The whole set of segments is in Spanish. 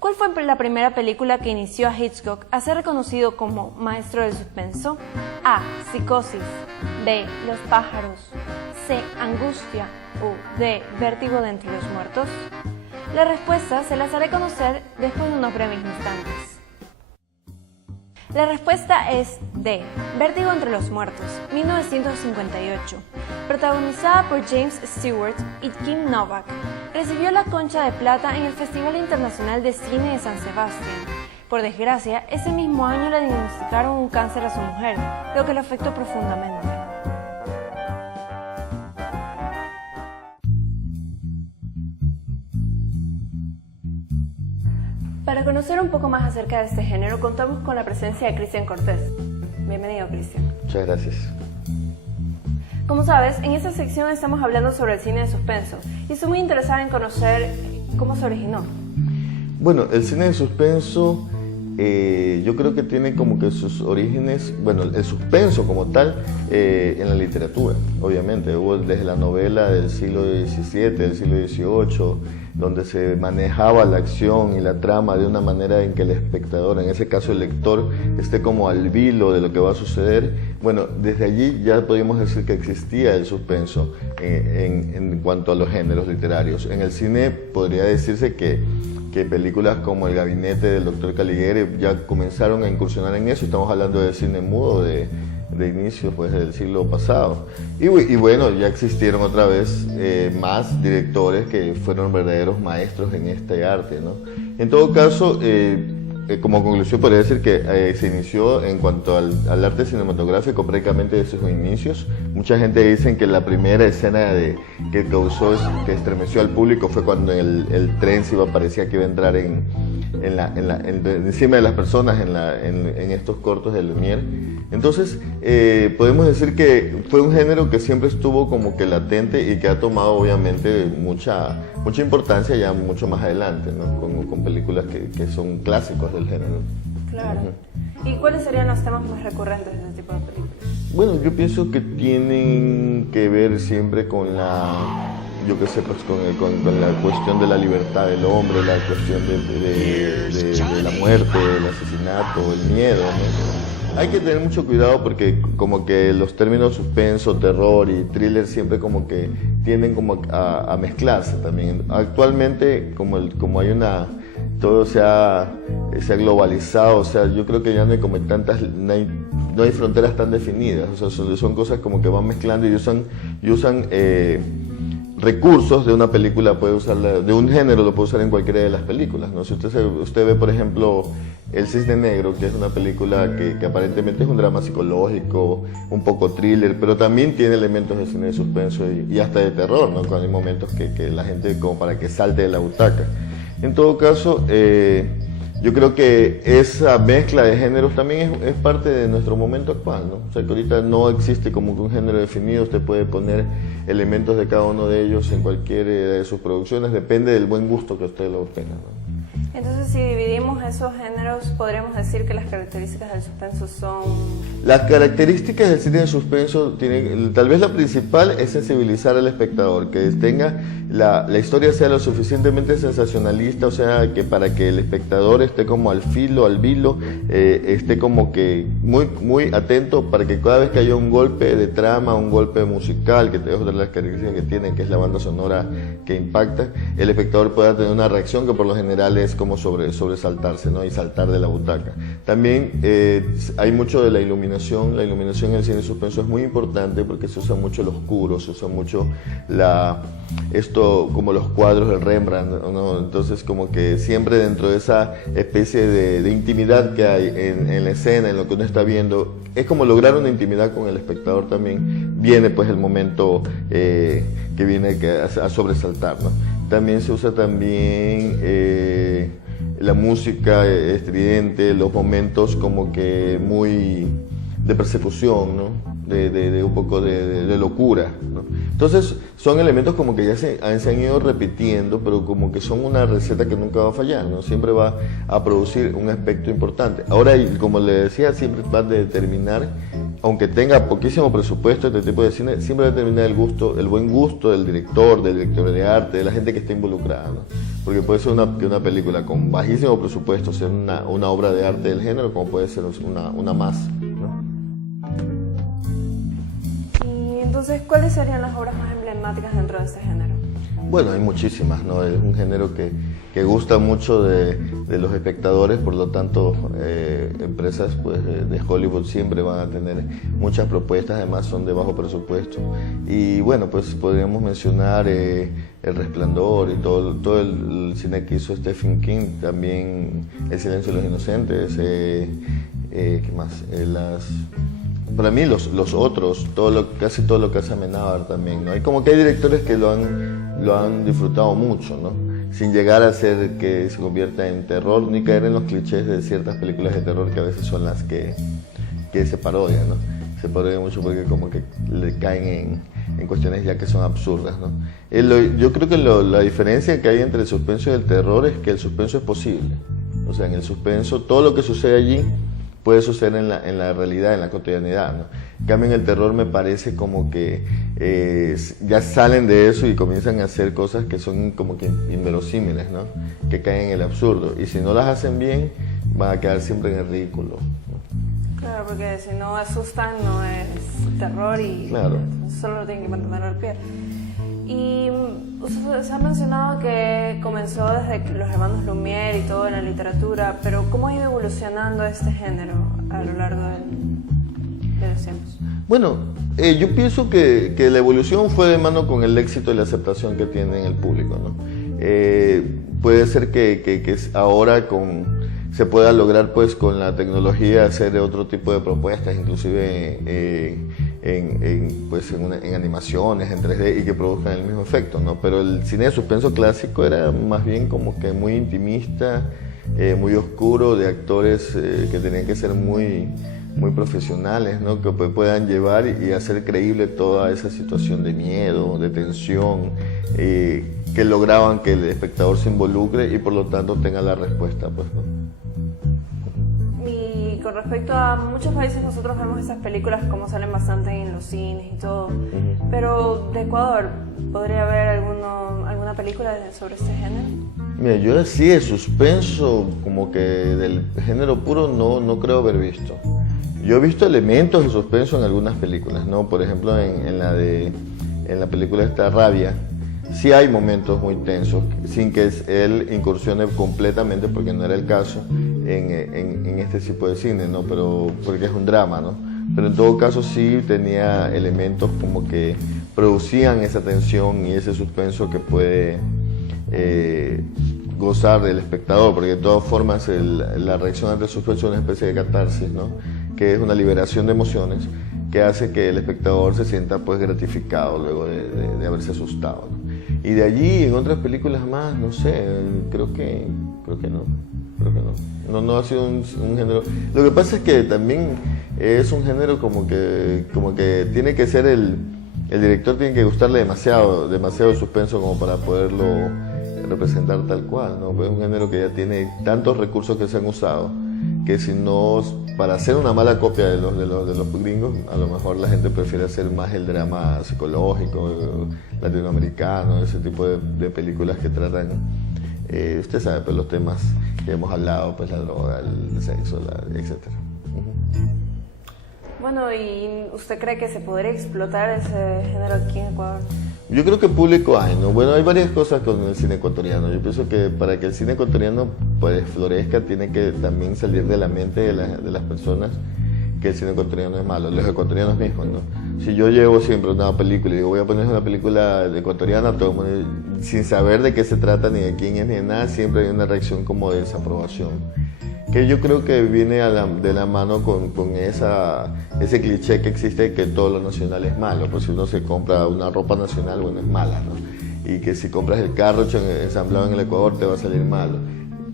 ¿Cuál fue la primera película que inició a Hitchcock a ser reconocido como maestro del suspenso? A. Psicosis. B. Los pájaros. C. Angustia. O D. Vértigo de entre los muertos. La respuesta se las haré conocer después de unos breves instantes. La respuesta es D. Vértigo entre los muertos, 1958. Protagonizada por James Stewart y Kim Novak, recibió la Concha de Plata en el Festival Internacional de Cine de San Sebastián. Por desgracia, ese mismo año le diagnosticaron un cáncer a su mujer, lo que lo afectó profundamente. Para conocer un poco más acerca de este género, contamos con la presencia de Cristian Cortés. Bienvenido, Cristian. Muchas gracias. Como sabes, en esta sección estamos hablando sobre el cine de suspenso y estoy muy interesada en conocer cómo se originó. Bueno, el cine de suspenso yo creo que tiene como que sus orígenes, bueno, el suspenso como tal, en la literatura, obviamente. Hubo desde la novela del siglo XVII, del siglo XVIII, donde se manejaba la acción y la trama de una manera en que el espectador, en ese caso el lector, esté como al vilo de lo que va a suceder. Bueno, desde allí ya podríamos decir que existía el suspenso en cuanto a los géneros literarios. En el cine podría decirse que películas como El gabinete del Dr. Caligari ya comenzaron a incursionar en eso. Estamos hablando de cine mudo de inicio pues, del siglo pasado. Y bueno, ya existieron otra vez más directores que fueron verdaderos maestros en este arte, ¿no? En todo caso, como conclusión podría decir que se inició en cuanto al arte cinematográfico prácticamente desde sus inicios. Mucha gente dice que la primera escena que estremeció al público fue cuando el tren parecía que iba a entrar encima de las personas en estos cortos de Lumière. Entonces, podemos decir que fue un género que siempre estuvo como que latente y que ha tomado obviamente mucha importancia ya mucho más adelante, ¿no? Con películas que son clásicos del género. Claro. ¿Y cuáles serían los temas más recurrentes de este tipo de películas? Bueno, yo pienso que tienen que ver siempre con la cuestión de la libertad del hombre, la cuestión de la muerte, el asesinato, el miedo, ¿no? Hay que tener mucho cuidado porque como que los términos suspenso, terror y thriller siempre como que tienden como a mezclarse también. Actualmente como todo se ha globalizado, o sea, yo creo que ya no hay como no hay fronteras tan definidas, o sea, son cosas como que van mezclando y usan recursos de una película, de un género lo puede usar en cualquiera de las películas, ¿no? Si usted ve, por ejemplo, El Cisne Negro, que es una película que aparentemente es un drama psicológico, un poco thriller, pero también tiene elementos de cine de suspenso y hasta de terror, ¿no? Cuando hay momentos que la gente como para que salte de la butaca. En todo caso, yo creo que esa mezcla de géneros también es parte de nuestro momento actual, ¿no? O sea, que ahorita no existe como que un género definido, usted puede poner elementos de cada uno de ellos en cualquiera de sus producciones, depende del buen gusto que usted lo tenga, ¿no? Entonces, si dividimos esos géneros, podríamos decir que las características del suspenso son... Las características del cine de suspenso tienen, tal vez la principal es sensibilizar al espectador, que tenga la historia sea lo suficientemente sensacionalista, o sea, que para que el espectador esté como al filo, al vilo, esté como que muy atento para que cada vez que haya un golpe de trama, un golpe musical, que es otra de las características que tienen, que es la banda sonora que impacta, el espectador pueda tener una reacción que por lo general es como sobresaltarse, ¿no? Y saltar de la butaca. También hay mucho de la iluminación en el cine de suspenso es muy importante porque se usa mucho el oscuro, se usa mucho como los cuadros del Rembrandt, ¿no? Entonces como que siempre dentro de esa especie de intimidad que hay en la escena, en lo que uno está viendo, es como lograr una intimidad con el espectador también, viene pues el momento que viene a sobresaltar, ¿no? También se usa la música estridente, los momentos como que muy de persecución, ¿no? De un poco de locura, ¿no? Entonces son elementos como que ya se han ido repitiendo, pero como que son una receta que nunca va a fallar, ¿no? Siempre va a producir un aspecto importante. Ahora, como le decía, siempre va a determinar aunque tenga poquísimo presupuesto, este tipo de cine siempre va a determinar el buen gusto del director de arte, de la gente que está involucrada, ¿no? Porque puede ser que una película con bajísimo presupuesto sea una obra de arte del género, como puede ser una más, ¿no? Y entonces, ¿cuáles serían las obras más emblemáticas dentro de este género? Bueno, hay muchísimas, ¿no? Es un género que gusta mucho de los espectadores, por lo tanto, empresas pues, de Hollywood siempre van a tener muchas propuestas, además son de bajo presupuesto. Y bueno, pues podríamos mencionar El Resplandor y todo el cine que hizo Stephen King, también El Silencio de los Inocentes, ¿qué más? Para mí los otros, casi todo lo que hace Amenábar también, ¿no? Hay como que hay directores que lo han disfrutado mucho, ¿no? Sin llegar a ser que se convierta en terror, ni caer en los clichés de ciertas películas de terror que a veces son las que se parodian, ¿no? Se parodian mucho porque como que le caen en cuestiones ya que son absurdas, ¿no? Yo creo que la diferencia que hay entre el suspenso y el terror es que el suspenso es posible. O sea, en el suspenso todo lo que sucede allí puede suceder en la realidad, en la cotidianidad, ¿no? En cambio, en el terror me parece como que ya salen de eso y comienzan a hacer cosas que son como que inverosímiles, ¿no? Que caen en el absurdo. Y si no las hacen bien, van a quedar siempre en el ridículo, ¿no? Claro, porque si no asustan, no es terror y claro, solo lo tienen que mantener al pie. Y se ha mencionado que comenzó desde los hermanos Lumière y todo en la literatura, pero ¿cómo ha ido evolucionando este género a lo largo de los tiempos? Bueno, yo pienso que la evolución fue de mano con el éxito y la aceptación que tiene en el público, ¿no? Puede ser que ahora se pueda lograr pues con la tecnología hacer otro tipo de propuestas, inclusive en animaciones, en 3D y que produzcan el mismo efecto, ¿no? Pero el cine de suspenso clásico era más bien como que muy intimista, muy oscuro, de actores que tenían que ser muy profesionales, ¿no? Que puedan llevar y hacer creíble toda esa situación de miedo, de tensión, que lograban que el espectador se involucre y por lo tanto tenga la respuesta, pues, ¿no? Y con respecto a muchos países, nosotros vemos esas películas como salen bastante en los cines y todo, pero de Ecuador, ¿podría haber alguna película sobre este género? Mira, yo así de suspenso, como que del género puro, no creo haber visto. Yo he visto elementos de suspenso en algunas películas, ¿no? Por ejemplo, en la película esta Rabia, sí hay momentos muy tensos, sin que él incursione completamente, porque no era el caso, en este tipo de cine, ¿no? Pero porque es un drama, ¿no? Pero en todo caso sí tenía elementos como que producían esa tensión y ese suspenso que puede gozar del espectador, porque de todas formas la reacción ante el suspenso es una especie de catarsis, ¿no? Que es una liberación de emociones que hace que el espectador se sienta pues gratificado luego de haberse asustado, ¿no? Y de allí en otras películas más, no sé, creo que no. No ha sido un género. Lo que pasa es que también es un género como que tiene que ser el director tiene que gustarle demasiado suspenso como para poderlo representar tal cual, ¿no? Pues es un género que ya tiene tantos recursos que se han usado que si no, para hacer una mala copia de los gringos, a lo mejor la gente prefiere hacer más el drama psicológico, latinoamericano, ese tipo de películas que tratan, usted sabe, pues los temas que hemos hablado, pues la droga, el sexo, etcétera. Bueno, ¿y usted cree que se podría explotar ese género aquí en Ecuador? Yo creo que público hay, ¿no? Bueno, hay varias cosas con el cine ecuatoriano. Yo pienso que para que el cine ecuatoriano pues florezca tiene que también salir de la mente de las personas que el cine ecuatoriano es malo, los ecuatorianos mismos, ¿no? Si yo llevo siempre una película y digo voy a poner una película ecuatoriana, todo el mundo, sin saber de qué se trata, ni de quién es, ni de nada, siempre hay una reacción como de desaprobación, que yo creo que viene de la mano con ese cliché que existe de que todo lo nacional es malo. Pues si uno se compra una ropa nacional, bueno, es mala, ¿no? Y que si compras el carro ensamblado en el Ecuador te va a salir malo.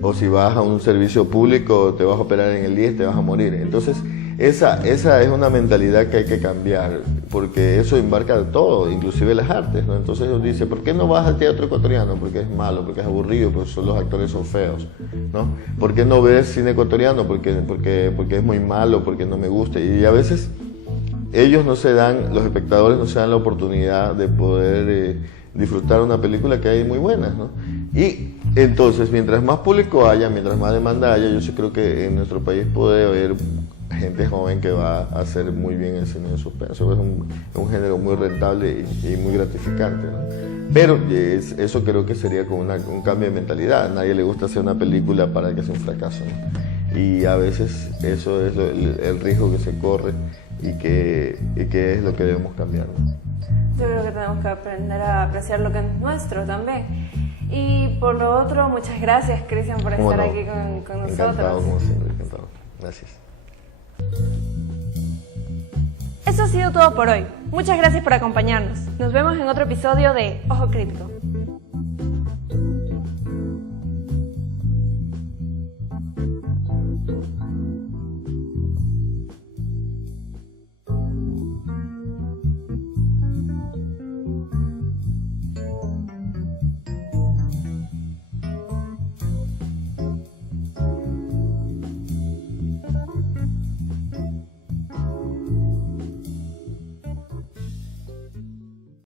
O si vas a un servicio público, te vas a operar en el IES, te vas a morir. Entonces, esa es una mentalidad que hay que cambiar, porque eso embarca todo, inclusive las artes, ¿no? Entonces ellos dicen, ¿por qué no vas al teatro ecuatoriano? Porque es malo, porque es aburrido, porque los actores son feos, ¿no? ¿Por qué no ves cine ecuatoriano? Porque es muy malo, porque no me gusta. Y a veces los espectadores no se dan la oportunidad de poder disfrutar una película que hay muy buenas, ¿no? Y entonces, mientras más público haya, mientras más demanda haya, yo sí creo que en nuestro país puede haber gente joven que va a hacer muy bien el cine de suspenso. Es un género muy rentable y muy gratificante, ¿no? Pero eso creo que sería como un cambio de mentalidad. A nadie le gusta hacer una película para que sea un fracaso, ¿no? Y a veces eso es el riesgo que se corre y que es lo que debemos cambiar, ¿no? Yo creo que tenemos que aprender a apreciar lo que es nuestro también. Y por lo otro, muchas gracias, Cristian, por estar aquí con nosotros. Encantado, como siempre, encantado. Gracias. Eso ha sido todo por hoy. Muchas gracias por acompañarnos. Nos vemos en otro episodio de Ojo Crítico.